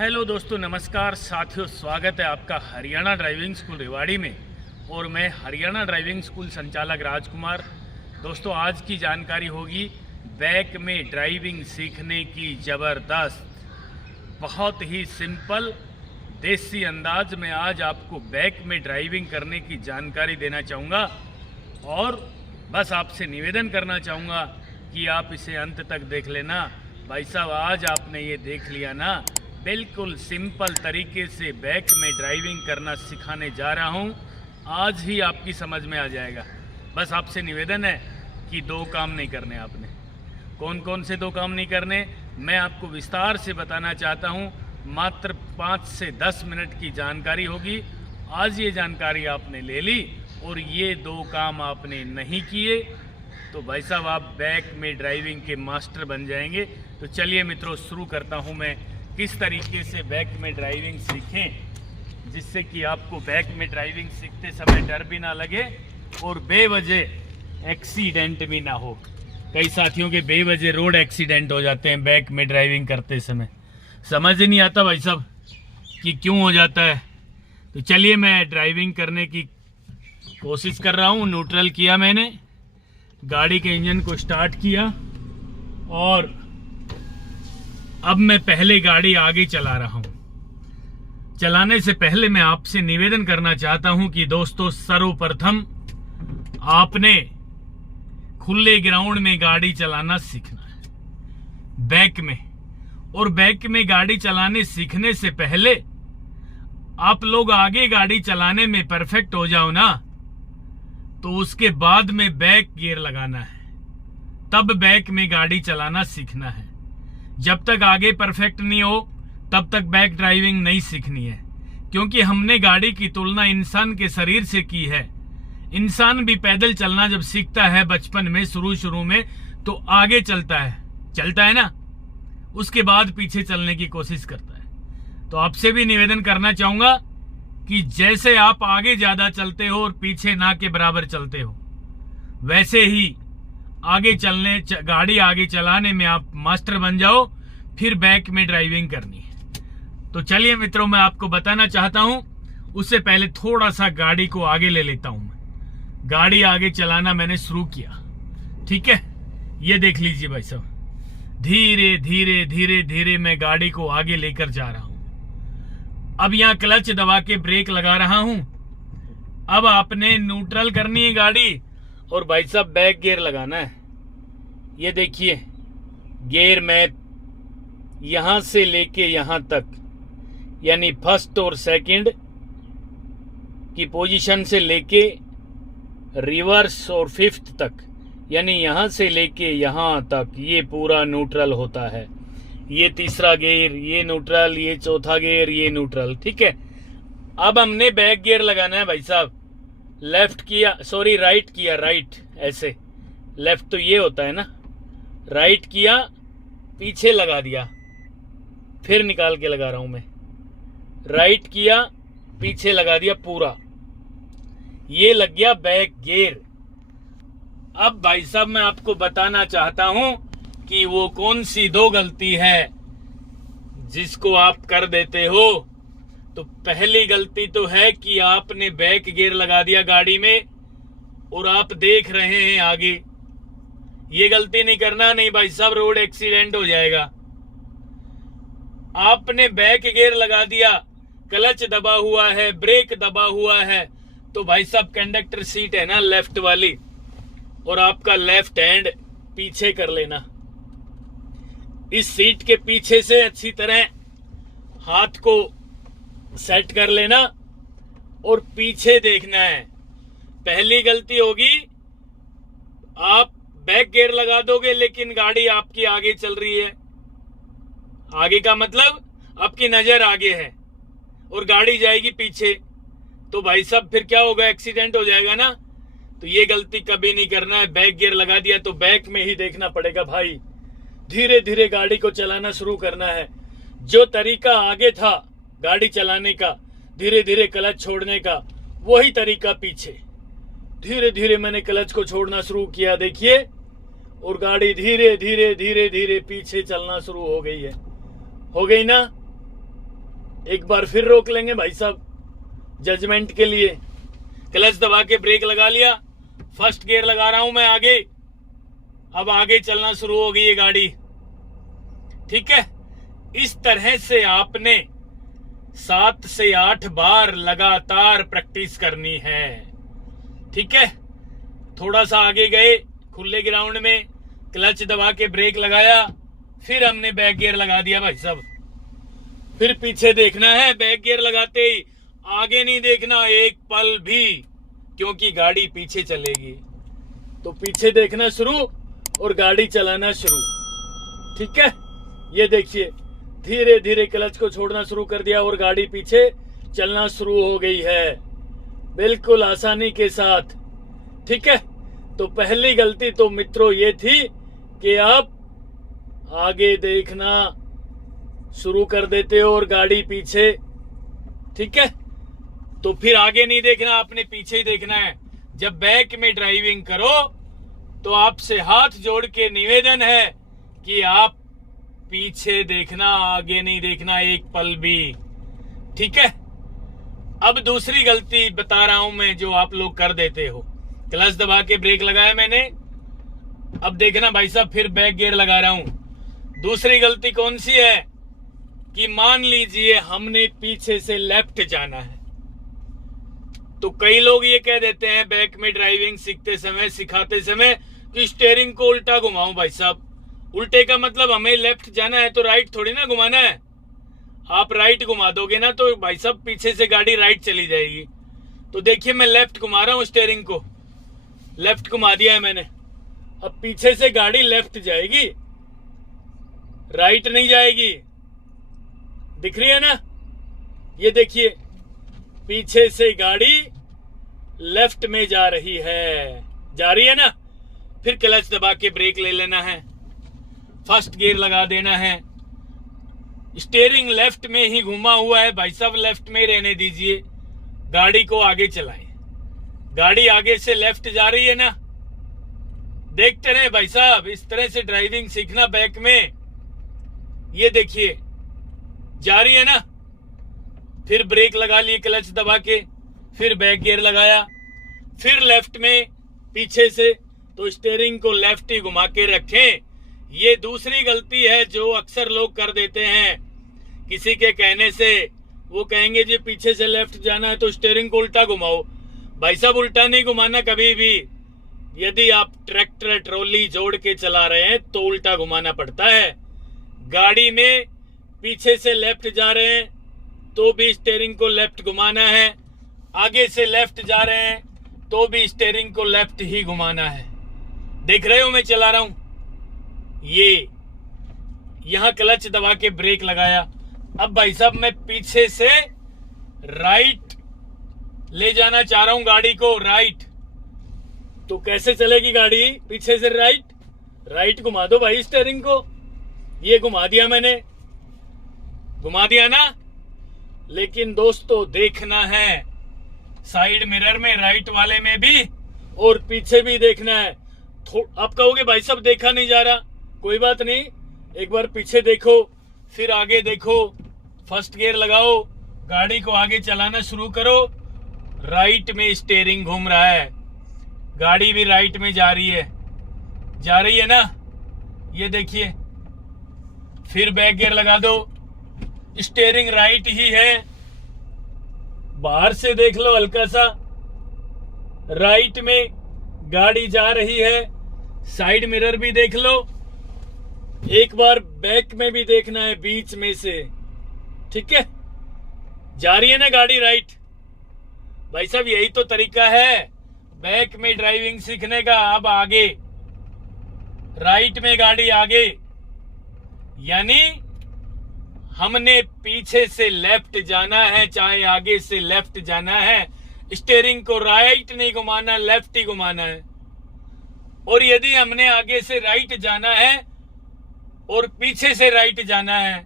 Hello दोस्तों, नमस्कार साथियों, स्वागत है आपका हरियाणा ड्राइविंग स्कूल रेवाड़ी में। और मैं हरियाणा ड्राइविंग स्कूल संचालक राजकुमार। दोस्तों, आज की जानकारी होगी बैक में ड्राइविंग सीखने की ज़बरदस्त, बहुत ही सिंपल देसी अंदाज में आज आपको बैक में ड्राइविंग करने की जानकारी देना चाहूँगा। और बस आपसे निवेदन करना चाहूँगा कि आप इसे अंत तक देख लेना। भाई साहब, आज आपने ये देख लिया ना, बिल्कुल सिंपल तरीके से बैक में ड्राइविंग करना सिखाने जा रहा हूँ। आज ही आपकी समझ में आ जाएगा। बस आपसे निवेदन है कि दो काम नहीं करने आपने। कौन कौन से दो काम नहीं करने, मैं आपको विस्तार से बताना चाहता हूँ। मात्र 5 से 10 मिनट की जानकारी होगी। आज ये जानकारी आपने ले ली और ये दो काम आपने नहीं किए तो भाई साहब आप बैक में ड्राइविंग के मास्टर बन जाएंगे। तो चलिए मित्रों, शुरू करता हूँ मैं किस तरीके से बैक में ड्राइविंग सीखें, जिससे कि आपको बैक में ड्राइविंग सीखते समय डर भी ना लगे और बेवजह एक्सीडेंट भी ना हो। कई साथियों के बेवजह रोड एक्सीडेंट हो जाते हैं बैक में ड्राइविंग करते समय। समझ ही नहीं आता भाई साहब कि क्यों हो जाता है। तो चलिए, मैं ड्राइविंग करने की कोशिश कर रहा हूँ। न्यूट्रल किया मैंने, गाड़ी के इंजन को स्टार्ट किया और अब मैं पहले गाड़ी आगे चला रहा हूं। चलाने से पहले मैं आपसे निवेदन करना चाहता हूं कि दोस्तों, सर्वप्रथम आपने खुले ग्राउंड में गाड़ी चलाना सीखना है बैक में। और बैक में गाड़ी चलाने सीखने से पहले आप लोग आगे गाड़ी चलाने में परफेक्ट हो जाओ ना, तो उसके बाद में बैक गियर लगाना है, तब बैक में गाड़ी चलाना सीखना है। जब तक आगे परफेक्ट नहीं हो तब तक बैक ड्राइविंग नहीं सीखनी है, क्योंकि हमने गाड़ी की तुलना इंसान के शरीर से की है। इंसान भी पैदल चलना जब सीखता है बचपन में, शुरू में, तो आगे चलता है ना, उसके बाद पीछे चलने की कोशिश करता है। तो आपसे भी निवेदन करना चाहूंगा कि जैसे आप आगे ज्यादा चलते हो और पीछे ना के बराबर चलते हो, वैसे ही गाड़ी आगे चलाने में आप मास्टर बन जाओ, फिर बैक में ड्राइविंग करनी है। तो चलिए मित्रों, मैं आपको बताना चाहता हूं। उससे पहले थोड़ा सा गाड़ी को आगे ले लेता हूं। मैं गाड़ी आगे चलाना मैंने शुरू किया, ठीक है। ये देख लीजिए भाई साहब, धीरे धीरे धीरे धीरे मैं गाड़ी को आगे लेकर जा रहा हूं। अब यहां क्लच दबा के ब्रेक लगा रहा हूं। अब आपने न्यूट्रल करनी है गाड़ी और भाई साहब बैक गियर लगाना है। ये देखिए, गियर मैं यहां से लेके यहां तक, यानी फर्स्ट और सेकंड की पोजीशन से लेके रिवर्स और फिफ्थ तक, यानी यहां से लेके यहां तक ये पूरा न्यूट्रल होता है। ये तीसरा गियर, ये न्यूट्रल, ये चौथा गियर, ये न्यूट्रल, ठीक है। अब हमने बैक गियर लगाना है भाई साहब। राइट किया, राइट, ऐसे लेफ्ट तो ये होता है ना, राइट किया, पीछे लगा दिया, फिर निकाल के लगा रहा हूं मैं। राइट किया, पीछे लगा दिया पूरा, ये लग गया बैक गियर। अब भाई साहब मैं आपको बताना चाहता हूं कि वो कौन सी दो गलती है जिसको आप कर देते हो। तो पहली गलती तो है कि आपने बैक गियर लगा दिया गाड़ी में और आप देख रहे हैं आगे। ये गलती नहीं करना, नहीं भाई साहब, रोड एक्सीडेंट हो जाएगा। आपने बैक गियर लगा दिया, क्लच दबा हुआ है, ब्रेक दबा हुआ है, तो भाई साहब कंडक्टर सीट है ना लेफ्ट वाली, और आपका लेफ्ट हैंड पीछे कर लेना। इस सीट के पीछे से अच्छी तरह हाथ को सेट कर लेना और पीछे देखना है। पहली गलती होगी, आप बैक गियर लगा दोगे लेकिन गाड़ी आपकी आगे चल रही है। आगे का मतलब आपकी नजर आगे है और गाड़ी जाएगी पीछे, तो भाई साहब फिर क्या होगा, एक्सीडेंट हो जाएगा ना। तो ये गलती कभी नहीं करना है। बैक गियर लगा दिया तो बैक में ही देखना पड़ेगा भाई। धीरे धीरे गाड़ी को चलाना शुरू करना है। जो तरीका आगे था गाड़ी चलाने का, धीरे धीरे क्लच छोड़ने का, वही तरीका पीछे। धीरे धीरे मैंने क्लच को छोड़ना शुरू किया, देखिए, और गाड़ी धीरे धीरे धीरे धीरे पीछे चलना शुरू हो गई है। हो गई ना। एक बार फिर रोक लेंगे भाई साहब जजमेंट के लिए। क्लच दबा के ब्रेक लगा लिया, फर्स्ट गियर लगा रहा हूं मैं आगे। अब आगे चलना शुरू हो गई ये गाड़ी। ठीक है, इस तरह से आपने 7 से 8 बार लगातार प्रैक्टिस करनी है। ठीक है, थोड़ा सा आगे गए खुले ग्राउंड में, क्लच दबा के ब्रेक लगाया, फिर हमने बैक गियर लगा दिया भाई साहब। फिर पीछे देखना है, बैक गियर लगाते ही आगे नहीं देखना एक पल भी, क्योंकि गाड़ी पीछे चलेगी। तो पीछे देखना शुरू और गाड़ी चलाना शुरू। ठीक है, ये देखिए धीरे धीरे क्लच को छोड़ना शुरू कर दिया और गाड़ी पीछे चलना शुरू हो गई है, बिल्कुल आसानी के साथ। ठीक है, तो पहली गलती तो मित्रों ये थी कि आप आगे देखना शुरू कर देते हो और गाड़ी पीछे। ठीक है, तो फिर आगे नहीं देखना, आपने पीछे ही देखना है। जब बैक में ड्राइविंग करो तो आपसे हाथ जोड़ के निवेदन है कि आप पीछे देखना, आगे नहीं देखना एक पल भी। ठीक है, अब दूसरी गलती बता रहा हूं मैं जो आप लोग कर देते हो। क्लच दबा के ब्रेक लगाया मैंने, अब देखना भाई साहब फिर बैक गियर लगा रहा हूं। दूसरी गलती कौन सी है कि मान लीजिए हमने पीछे से लेफ्ट जाना है, तो कई लोग ये कह देते हैं बैक में ड्राइविंग सीखते समय, सिखाते समय कि स्टीयरिंग को उल्टा घुमाऊं। भाई साहब उल्टे का मतलब हमें लेफ्ट जाना है तो राइट थोड़ी ना घुमाना है। आप राइट घुमा दोगे ना तो भाई साहब पीछे से गाड़ी राइट चली जाएगी। तो देखिए मैं लेफ्ट घुमा रहा हूं, स्टीयरिंग को लेफ्ट घुमा दिया है मैंने, अब पीछे से गाड़ी लेफ्ट जाएगी, राइट नहीं जाएगी। दिख रही है ना, ये देखिए पीछे से गाड़ी लेफ्ट में जा रही है, जा रही है ना। फिर क्लच दबा के ब्रेक ले लेना है, फर्स्ट गियर लगा देना है। स्टीयरिंग लेफ्ट में ही घुमा हुआ है भाई साहब, लेफ्ट में ही रहने दीजिए, गाड़ी को आगे चलाएं। गाड़ी आगे से लेफ्ट जा रही है ना, देखते रहे भाई साहब। इस तरह से ड्राइविंग सीखना बैक में। ये देखिए जा रही है ना, फिर ब्रेक लगा लिए क्लच दबा के, फिर बैक गियर लगाया, फिर लेफ्ट में पीछे से, तो स्टीयरिंग को लेफ्ट ही घुमा के रखें। ये दूसरी गलती है जो अक्सर लोग कर देते हैं किसी के कहने से। वो कहेंगे जी पीछे से लेफ्ट जाना है तो स्टीयरिंग को उल्टा घुमाओ। भाई साहब उल्टा नहीं घुमाना कभी भी। यदि आप ट्रैक्टर ट्रॉली जोड़ के चला रहे हैं तो उल्टा घुमाना पड़ता है। गाड़ी में पीछे से लेफ्ट जा रहे हैं तो भी स्टीयरिंग को लेफ्ट घुमाना है, आगे से लेफ्ट जा रहे हैं तो भी स्टीयरिंग को लेफ्ट ही घुमाना है। देख रहे हो मैं चला रहा हूं, ये यहां क्लच दबा के ब्रेक लगाया। अब भाई साहब मैं पीछे से राइट ले जाना चाह रहा हूं गाड़ी को, राइट। तो कैसे चलेगी गाड़ी पीछे से राइट? राइट घुमा दो भाई स्टीयरिंग को। ये घुमा दिया मैंने, घुमा दिया ना। लेकिन दोस्तों देखना है साइड मिरर में, राइट वाले में भी और पीछे भी देखना है। आप कहोगे भाई साहब देखा नहीं जा रहा, कोई बात नहीं, एक बार पीछे देखो फिर आगे देखो, फर्स्ट गियर लगाओ, गाड़ी को आगे चलाना शुरू करो। राइट में स्टीयरिंग घूम रहा है, गाड़ी भी राइट में जा रही है ना, ये देखिए। फिर बैक गियर लगा दो, स्टीयरिंग राइट ही है, बाहर से देख लो हल्का सा, राइट में गाड़ी जा रही है। साइड मिरर भी देख लो, एक बार बैक में भी देखना है बीच में से। ठीक है, जा रही है ना गाड़ी राइट। भाई साहब यही तो तरीका है बैक में ड्राइविंग सीखने का। अब आगे राइट में गाड़ी आगे, यानी हमने पीछे से लेफ्ट जाना है, चाहे आगे से लेफ्ट जाना है, स्टीयरिंग को राइट नहीं घुमाना, लेफ्ट ही घुमाना है। और यदि हमने आगे से राइट जाना है और पीछे से राइट जाना है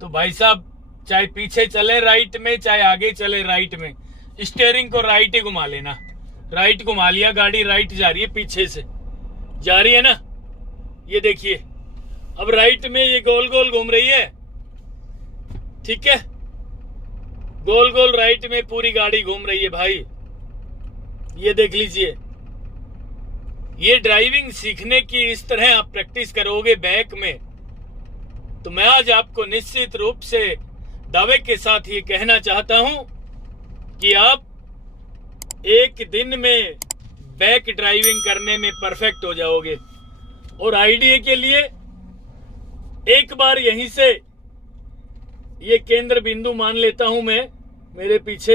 तो भाई साहब चाहे पीछे चले राइट में, चाहे आगे चले राइट में, स्टीयरिंग को राइट ही घुमा लेना। राइट घुमा लिया, गाड़ी राइट जा रही है, पीछे से जा रही है ना, ये देखिए। अब राइट में ये गोल गोल घूम रही है, ठीक है, गोल गोल राइट में पूरी गाड़ी घूम रही है भाई, ये देख लीजिए। ये ड्राइविंग सीखने की इस तरह आप प्रैक्टिस करोगे बैक में, तो मैं आज आपको निश्चित रूप से दावे के साथ ये कहना चाहता हूं कि आप एक दिन में बैक ड्राइविंग करने में परफेक्ट हो जाओगे। और आइडिया के लिए एक बार यहीं से ये केंद्र बिंदु मान लेता हूं मैं, मेरे पीछे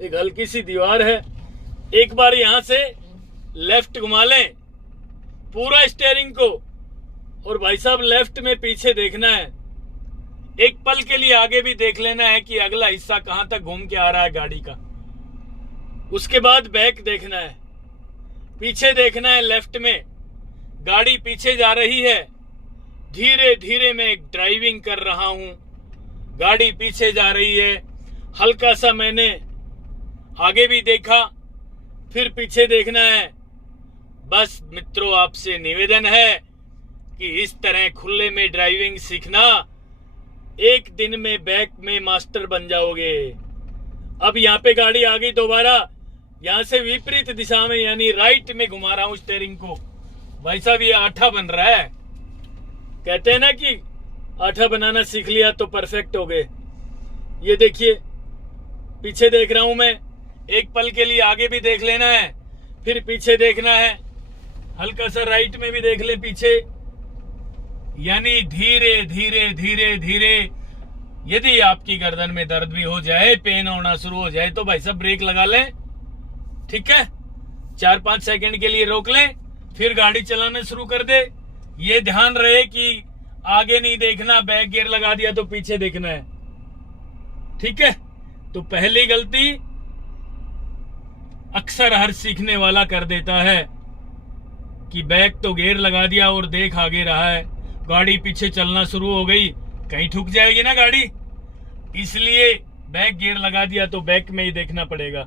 एक हल्की सी दीवार है, एक बार यहां से लेफ्ट घुमा लें पूरा स्टीयरिंग को, और भाई साहब लेफ्ट में पीछे देखना है, एक पल के लिए आगे भी देख लेना है कि अगला हिस्सा कहां तक घूम के आ रहा है गाड़ी का। उसके बाद बैक देखना है, पीछे देखना है, लेफ्ट में गाड़ी पीछे जा रही है, धीरे धीरे मैं ड्राइविंग कर रहा हूं, गाड़ी पीछे जा रही है, हल्का सा मैंने आगे भी देखा, फिर पीछे देखना है। बस मित्रों, आपसे निवेदन है कि इस तरह खुले में ड्राइविंग सीखना, एक दिन में बैक में मास्टर बन जाओगे। अब यहाँ पे गाड़ी आ गई दोबारा, यहाँ से विपरीत दिशा में यानी राइट में घुमा रहा हूं स्टीयरिंग को। भाई साहब ये आठा बन रहा है, कहते हैं ना कि आठा बनाना सीख लिया तो परफेक्ट हो गए। ये देखिए पीछे देख रहा हूं मैं, एक पल के लिए आगे भी देख लेना है, फिर पीछे देखना है, हल्का सा राइट में भी देख ले पीछे, यानी धीरे धीरे धीरे धीरे। यदि आपकी गर्दन में दर्द भी हो जाए, पेन होना शुरू हो जाए, तो भाई साहब ब्रेक लगा लें, ठीक है, 4-5 सेकंड के लिए रोक लें, फिर गाड़ी चलाना शुरू कर दे। ये ध्यान रहे कि आगे नहीं देखना, बैक गियर लगा दिया तो पीछे देखना है, ठीक है। तो पहली गलती अक्सर हर सीखने वाला कर देता है कि बैक तो गियर लगा दिया और देख आगे रहा है, गाड़ी पीछे चलना शुरू हो गई, कहीं ठुक जाएगी ना गाड़ी, इसलिए बैक गियर लगा दिया तो बैक में ही देखना पड़ेगा,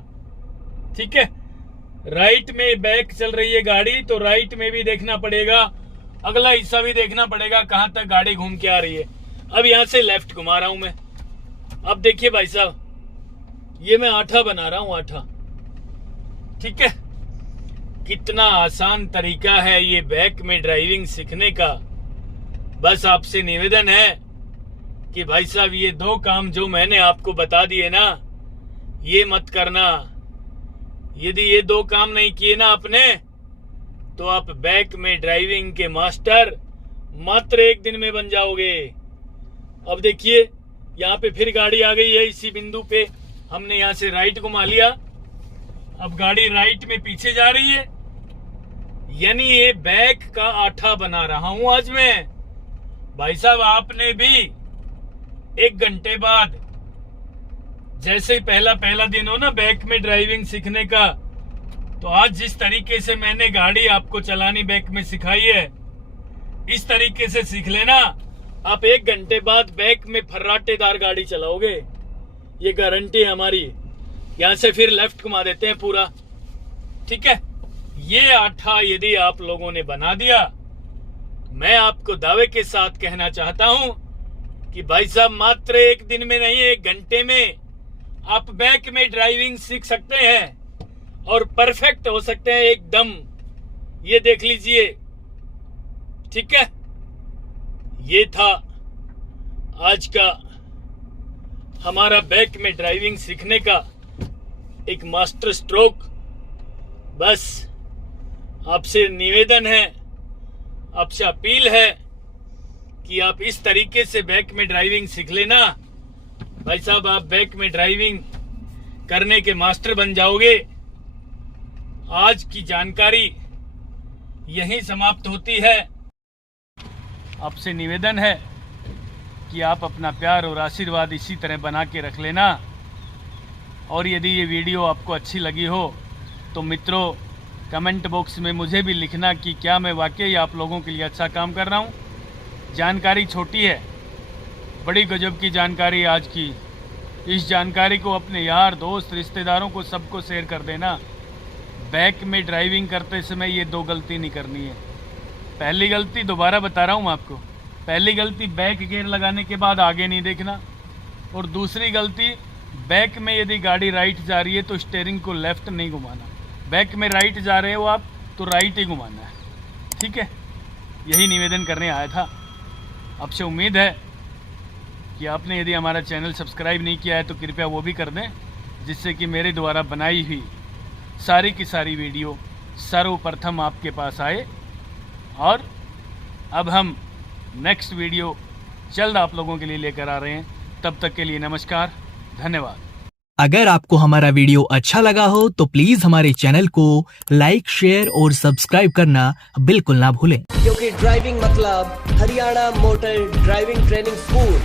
ठीक है। राइट में बैक चल रही है गाड़ी तो राइट में भी देखना पड़ेगा, अगला हिस्सा भी देखना पड़ेगा कहां तक गाड़ी घूम के आ रही है। अब यहां से लेफ्ट घुमा रहा हूं मैं। अब देखिए भाई साहब, ये मैं आठा बना रहा हूं, आठा, ठीक है। कितना आसान तरीका है ये बैक में ड्राइविंग सीखने का। बस आपसे निवेदन है कि भाई साहब ये 2 काम जो मैंने आपको बता दिए ना, ये मत करना। यदि ये 2 काम नहीं किए ना आपने, तो आप बैक में ड्राइविंग के मास्टर मात्र एक दिन में बन जाओगे। अब देखिए यहाँ पे फिर गाड़ी आ गई है, इसी बिंदु पे हमने यहाँ से राइट घुमा लिया, अब गाड़ी राइट में पीछे जा रही है, यानी ये बैक का आठा बना रहा हूं आज मैं। भाई साहब आपने भी 1 घंटे बाद, जैसे ही पहला दिन हो ना बैक में ड्राइविंग सीखने का, तो आज जिस तरीके से मैंने गाड़ी आपको चलानी बैक में सिखाई है, इस तरीके से सीख लेना, आप 1 घंटे बाद बैक में फर्राटेदार गाड़ी चलाओगे, ये गारंटी है हमारी। यहां से फिर लेफ्ट घुमा देते हैं पूरा, ठीक है। ये आठा यदि आप लोगों ने बना दिया, मैं आपको दावे के साथ कहना चाहता हूं कि भाई साहब मात्र 1 दिन में नहीं, 1 घंटे में आप बैक में ड्राइविंग सीख सकते हैं और परफेक्ट हो सकते हैं एकदम। ये देख लीजिए, ठीक है। ये था आज का हमारा बैक में ड्राइविंग सीखने का एक मास्टर स्ट्रोक। बस आपसे निवेदन है, आपसे अपील है कि आप इस तरीके से बैक में ड्राइविंग सीख लेना। भाई साहब आप बैक में ड्राइविंग करने के मास्टर बन जाओगे। आज की जानकारी यहीं समाप्त होती है। आपसे निवेदन है कि आप अपना प्यार और आशीर्वाद इसी तरह बना के रख लेना। और यदि ये वीडियो आपको अच्छी लगी हो तो मित्रों कमेंट बॉक्स में मुझे भी लिखना कि क्या मैं वाकई आप लोगों के लिए अच्छा काम कर रहा हूँ। जानकारी छोटी है, बड़ी गजब की जानकारी आज की। इस जानकारी को अपने यार दोस्त रिश्तेदारों को सबको शेयर कर देना। बैक में ड्राइविंग करते समय ये 2 गलती नहीं करनी है। पहली गलती दोबारा बता रहा हूँ मैं आपको, पहली गलती बैक गियर लगाने के बाद आगे नहीं देखना, और दूसरी गलती, बैक में यदि गाड़ी राइट जा रही है तो स्टीयरिंग को लेफ़्ट नहीं घुमाना, बैक में राइट जा रहे हो आप तो राइट ही घुमाना है, ठीक है। यही निवेदन करने आया था। आपसे उम्मीद है कि आपने यदि हमारा चैनल सब्सक्राइब नहीं किया है तो कृपया वो भी कर दें, जिससे कि मेरे द्वारा बनाई हुई सारी की सारी वीडियो सर्वप्रथम आपके पास आए। और अब हम नेक्स्ट वीडियो जल्द आप लोगों के लिए लेकर आ रहे हैं। तब तक के लिए नमस्कार, धन्यवाद। अगर आपको हमारा वीडियो अच्छा लगा हो तो प्लीज हमारे चैनल को लाइक, शेयर और सब्सक्राइब करना बिल्कुल ना भूलें। क्योंकि ड्राइविंग मतलब Haryana motor driving training school.